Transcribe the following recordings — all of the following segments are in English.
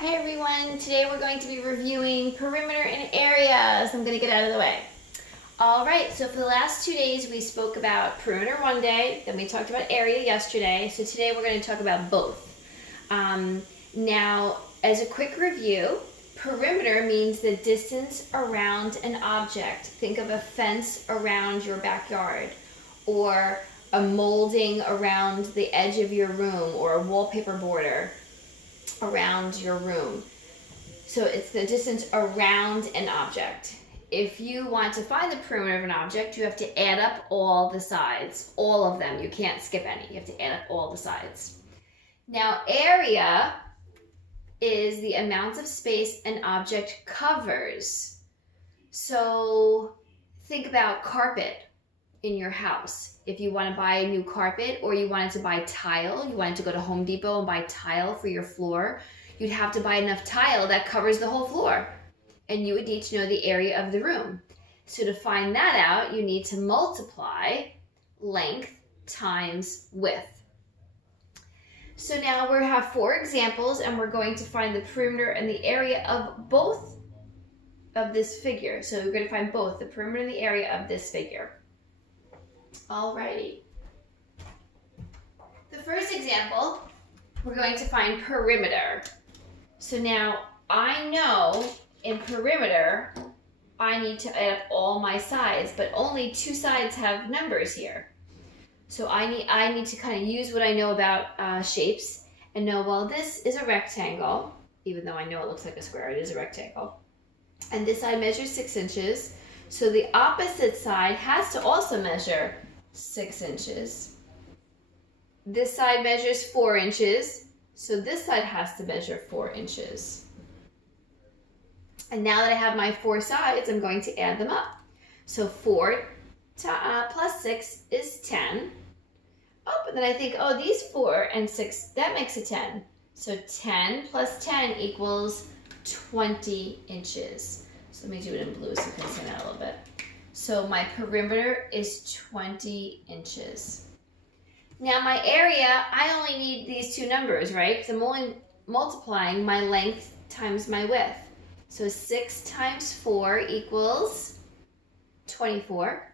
Hi everyone, today we're going to be reviewing perimeter and area, so I'm going to get out of the way. Alright, so for the last 2 days we spoke about perimeter one day, then we talked about area yesterday, so today we're going to talk about both. Now, as a quick review, perimeter means the distance around an object. Think of a fence around your backyard, or a molding around the edge of your room, or a wallpaper border around your room. So it's the distance around an object. If you want to find the perimeter of an object, you have to add up all the sides, all of them. You can't skip any. You have to add up all the sides. Now, area is the amount of space an object covers. So think about carpet in your house. If you want to buy a new carpet, or you wanted to buy tile, you wanted to go to Home Depot and buy tile for your floor, you'd have to buy enough tile that covers the whole floor. And you would need to know the area of the room. So to find that out, you need to multiply length times width. So now we have 4 examples, and we're going to find the perimeter and the area of both of this figure. So we're going to find both the perimeter and the area of this figure. Alrighty. The first example, we're going to find perimeter. So now I know in perimeter, I need to add up all my sides, but only 2 sides have numbers here. So I need to kind of use what I know about shapes and know, well, this is a rectangle, even though I know it looks like a square, it is a rectangle. And this side measures 6 inches. So the opposite side has to also measure 6 inches. This side measures 4 inches. So this side has to measure 4 inches. And now that I have my 4 sides, I'm going to add them up. So 4 plus 6 is 10. Oh, but then I think, oh, these 4 and 6, that makes a 10. So 10 plus 10 equals 20 inches. So let me do it in blue so you can see that a little bit. So my perimeter is 20 inches. Now my area, I only need these 2 numbers, right? Because I'm only multiplying my length times my width. So 6 times 4 equals 24.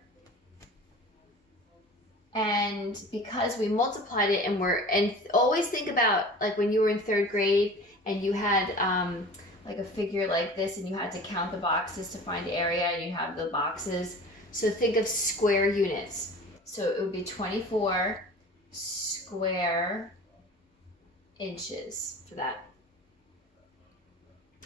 And because we multiplied it, and always think about like when you were in 3rd grade and you had like a figure like this and you had to count the boxes to find area, and you have the boxes. So think of square units. So it would be 24 square inches for that.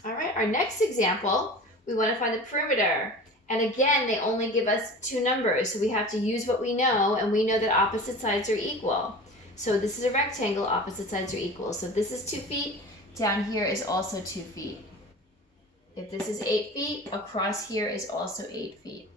All right, our next example, we want to find the perimeter. And again, they only give us 2 numbers, so we have to use what we know, and we know that opposite sides are equal. So this is a rectangle, opposite sides are equal. So this is 2 feet, down here is also 2 feet. If this is 8 feet, across here is also 8 feet.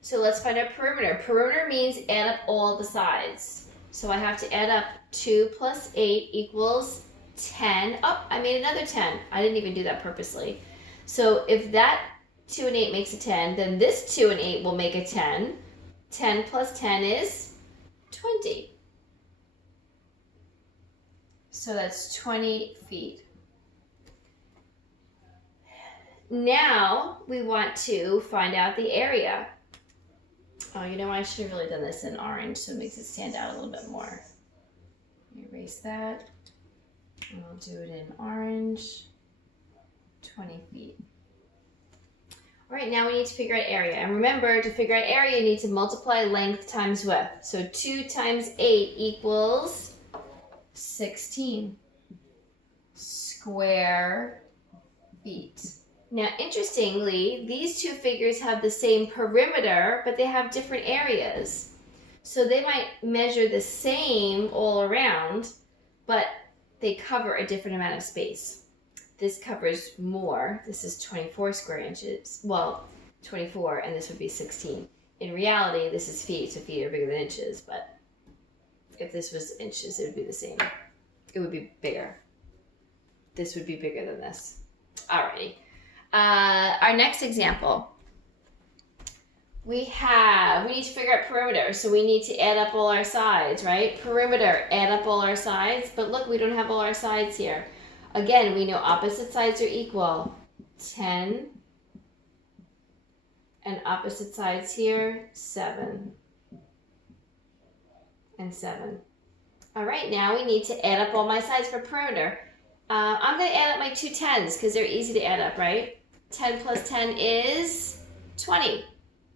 So let's find our perimeter. Perimeter means add up all the sides. So I have to add up 2 plus 8 equals 10. Oh, I made another 10. I didn't even do that purposely. So if that 2 and 8 makes a 10, then this 2 and 8 will make a 10. 10 plus 10 is 20. So that's 20 feet. Now we want to find out the area. Oh, you know, I should have really done this in orange so it makes it stand out a little bit more. Erase that. And we'll do it in orange. 20 feet. All right, now we need to figure out area. And remember, to figure out area, you need to multiply length times width. So 2 times 8 equals 16 square feet. Now, interestingly, these 2 figures have the same perimeter, but they have different areas. So they might measure the same all around, but they cover a different amount of space. This covers more. This is 24 square inches. Well, 24, and this would be 16. In reality, this is feet, so feet are bigger than inches, but if this was inches, it would be the same. It would be bigger. This would be bigger than this. Alrighty. Our next example. We need to figure out perimeter, so we need to add up all our sides, right? Perimeter, add up all our sides, but look, we don't have all our sides here. Again, we know opposite sides are equal. 10, and opposite sides here, 7, and 7. All right, now we need to add up all my sides for perimeter. I'm going to add up my two 10s because they're easy to add up, right? 10 plus 10 is 20.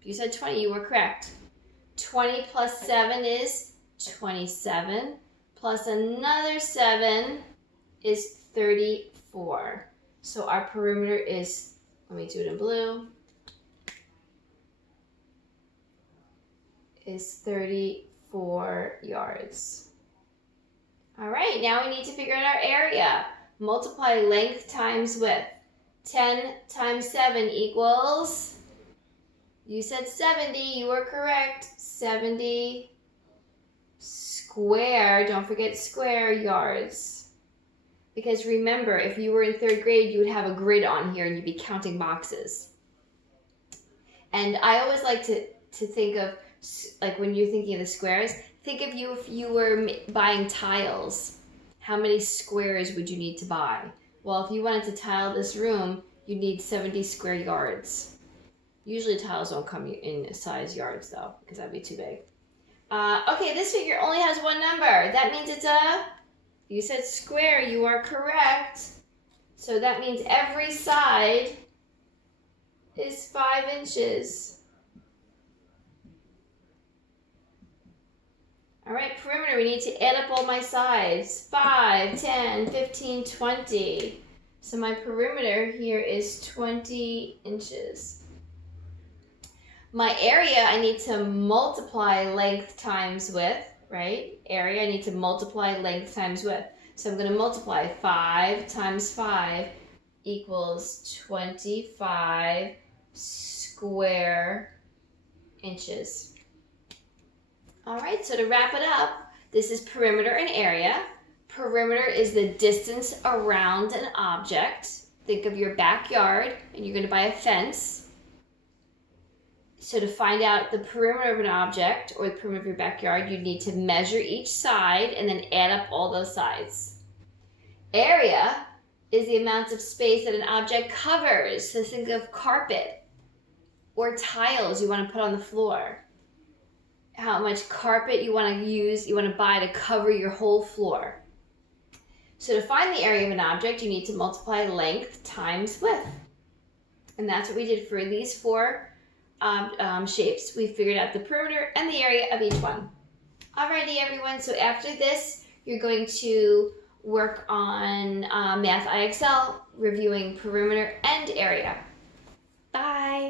You said 20, you were correct. 20 plus 7 is 27, plus another 7 is 34. So our perimeter is, let me do it in blue, is 34 yards. All right, now we need to figure out our area. Multiply length times width. 10 times 7 equals, you said 70, you were correct. 70 square, don't forget square, yards. Because remember, if you were in 3rd grade, you would have a grid on here and you'd be counting boxes. And I always like to think of, like when you're thinking of the squares, think of you if you were buying tiles. How many squares would you need to buy? Well, if you wanted to tile this room, you'd need 70 square yards. Usually tiles don't come in size yards though, because that'd be too big. Okay, this figure only has one number. That means it's you said square, you are correct. So that means every side is 5 inches. All right, perimeter, we need to add up all my sides. 5, 10, 15, 20. So my perimeter here is 20 inches. My area, I need to multiply length times width, right? Area, I need to multiply length times width. So I'm going to multiply 5 times 5 equals 25 square inches. All right, so to wrap it up, this is perimeter and area. Perimeter is the distance around an object. Think of your backyard, and you're going to buy a fence. So to find out the perimeter of an object, or the perimeter of your backyard, you need to measure each side and then add up all those sides. Area is the amount of space that an object covers. So think of carpet or tiles you want to put on the floor. How much carpet you want to buy to cover your whole floor. So to find the area of an object, you need to multiply length times width. And that's what we did for these 4 shapes. We figured out the perimeter and the area of each one. Alrighty, everyone. So after this, you're going to work on Math IXL, reviewing perimeter and area. Bye.